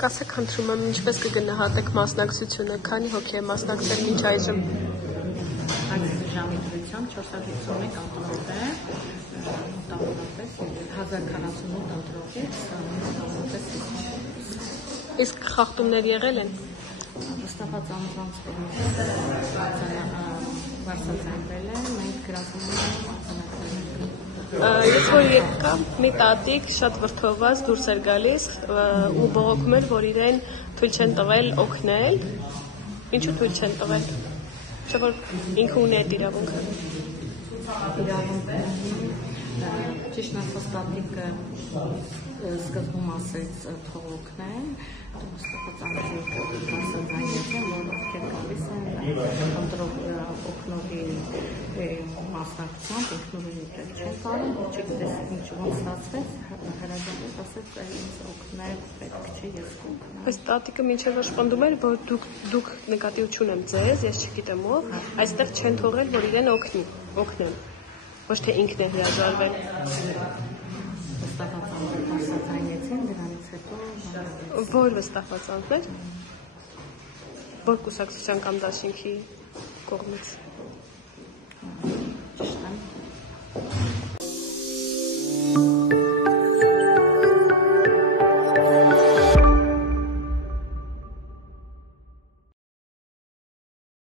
Կասեք խնդրում եմ, ինչպես կգնահատեք մասնակցությունը, քանի հոգի է մասնակցել մինչ այժմ։ Այս ժամի դրությամբ 451 ընտրող է, մոտավորապես 1048 ընտրողից մոտավորապես 50%։ Իսկ խախտումներ եղել են։ Վստահված անձանց կողմից վարձատրվել է, մենք գրավում ենք արձանագրել։ Ես որ եկա, մի տատիկ շատ վրդովված դուրս էր գալիս ու բողոքում էր, որ իրեն թույլ չեն տվել օգնել։ Ինչու թույլ չեն տվել։ Չէ՞ որ ինքը ունի այդ իրավունքը։ Ճիշտ ասած տատիկը սկզբում ասեց թող օգնեն, վստահված անձինք վարձատրել, որ ովքեր գալիս են օգնողի մասնակցությամբ ինքնուրույն ուտել չեն կարող, չգիտես ինչ ոնց ստացվեց, հրաժարվեց, ասեց ինձ օգնել պետք չէ, ես կօգնեմ։ Բայց տատիկը մինչև որ շփոթում էր, որ դուք նկատի ունեմ ձեզ, ես չգիտեմ ով, այստեղ չեն թողել, որ իրեն օգնեն։ Ոչ թե ինքն է հրաժարվել։ Վստահված անձեր վարձատրեցին, դրանից հետո Որ վստահված անձեր, որ կուսակցության կամ դաշինքի կողմից։